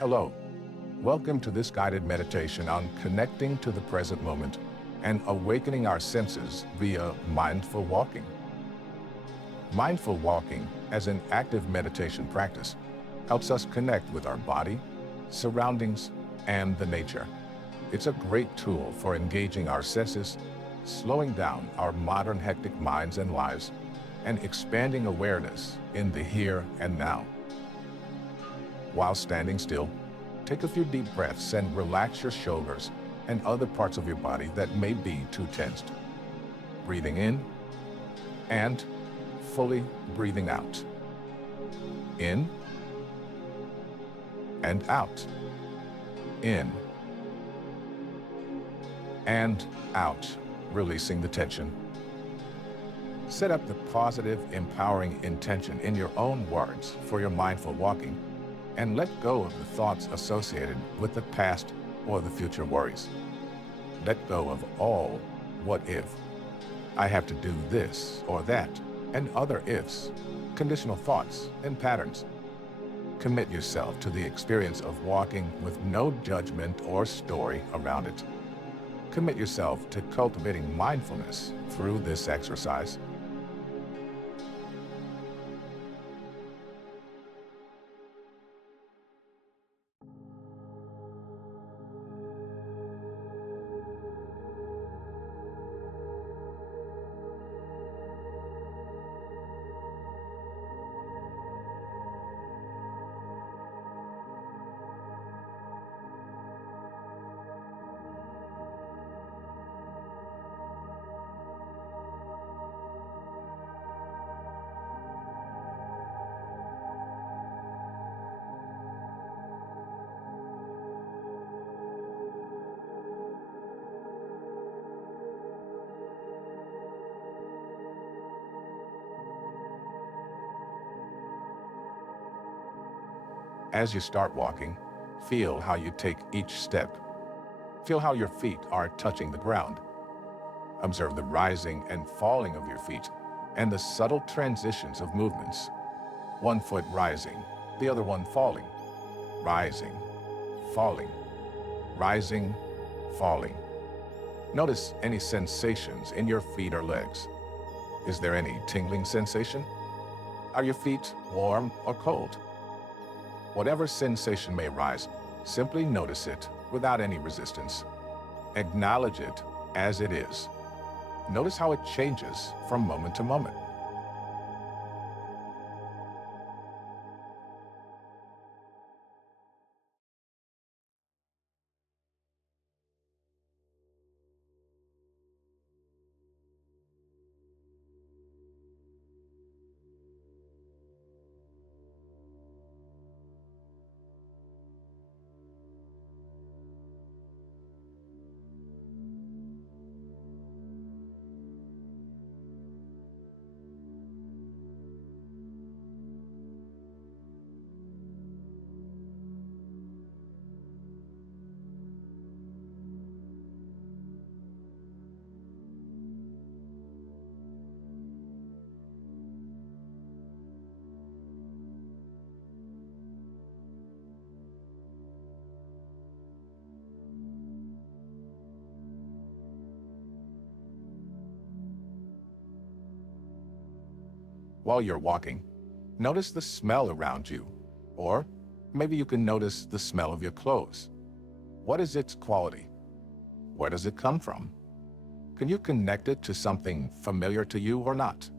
Hello. Welcome to this guided meditation on connecting to the present moment and awakening our senses via mindful walking. Mindful walking, as an active meditation practice, helps us connect with our body, surroundings, and the nature. It's a great tool for engaging our senses, slowing down our modern hectic minds and lives, and expanding awareness in the here and now. While standing still, take a few deep breaths and relax your shoulders and other parts of your body that may be too tensed. Breathing in and fully breathing out. In and out. In and out, releasing the tension. Set up the positive, empowering intention in your own words for your mindful walking, and let go of the thoughts associated with the past or the future worries. Let go of all what if. I have to do this or that, and other ifs, conditional thoughts and patterns. Commit yourself to the experience of walking with no judgment or story around it. Commit yourself to cultivating mindfulness through this exercise. As you start walking, feel how you take each step. Feel how your feet are touching the ground. Observe the rising and falling of your feet and the subtle transitions of movements. One foot rising, the other one falling. Rising, falling, rising, falling. Notice any sensations in your feet or legs. Is there any tingling sensation? Are your feet warm or cold? Whatever sensation may arise, simply notice it without any resistance. Acknowledge it as it is. Notice how it changes from moment to moment. While you're walking, notice the smell around you, or maybe you can notice the smell of your clothes. What is its quality? Where does it come from? Can you connect it to something familiar to you or not?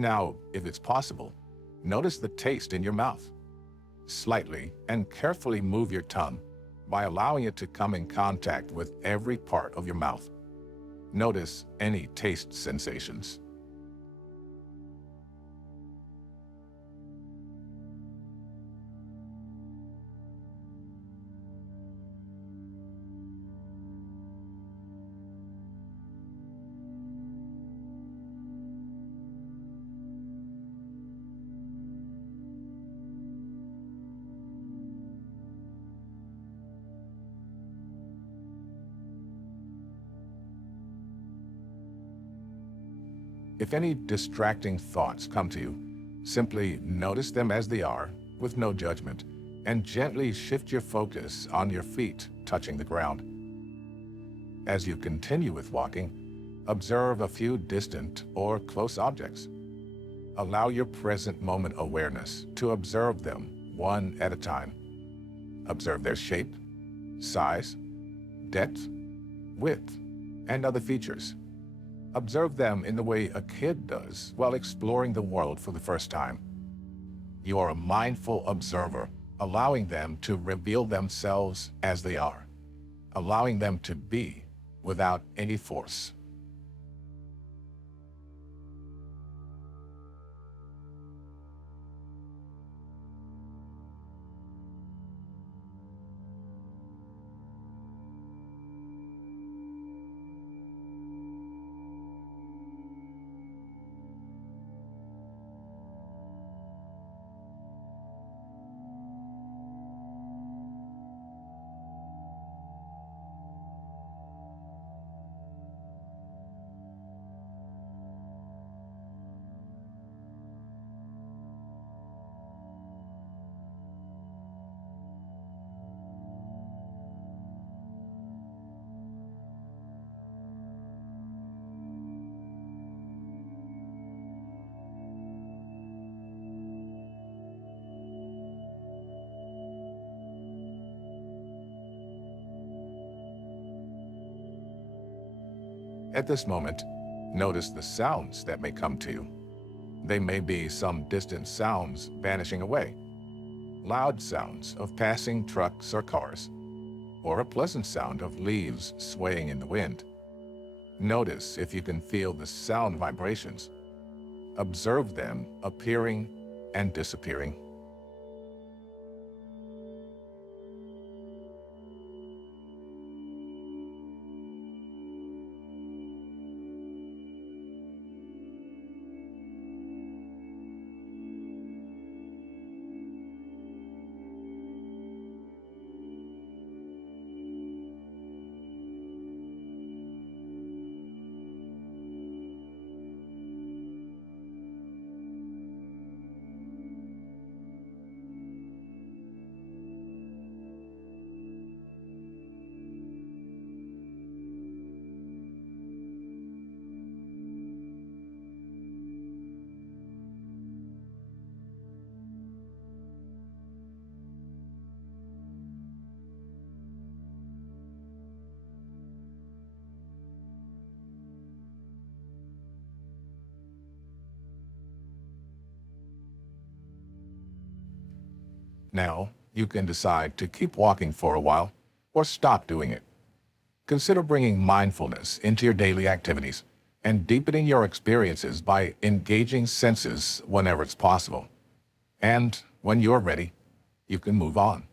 Now, if it's possible, notice the taste in your mouth. Slightly and carefully move your tongue by allowing it to come in contact with every part of your mouth. Notice any taste sensations. If any distracting thoughts come to you, simply notice them as they are, with no judgment, and gently shift your focus on your feet touching the ground. As you continue with walking, observe a few distant or close objects. Allow your present moment awareness to observe them one at a time. Observe their shape, size, depth, width, and other features. Observe them in the way a kid does while exploring the world for the first time. You are a mindful observer, allowing them to reveal themselves as they are, allowing them to be without any force. At this moment, notice the sounds that may come to you. They may be some distant sounds vanishing away, loud sounds of passing trucks or cars, or a pleasant sound of leaves swaying in the wind. Notice if you can feel the sound vibrations. Observe them appearing and disappearing. Now, you can decide to keep walking for a while or stop doing it. Consider bringing mindfulness into your daily activities and deepening your experiences by engaging senses whenever it's possible. And when you're ready, you can move on.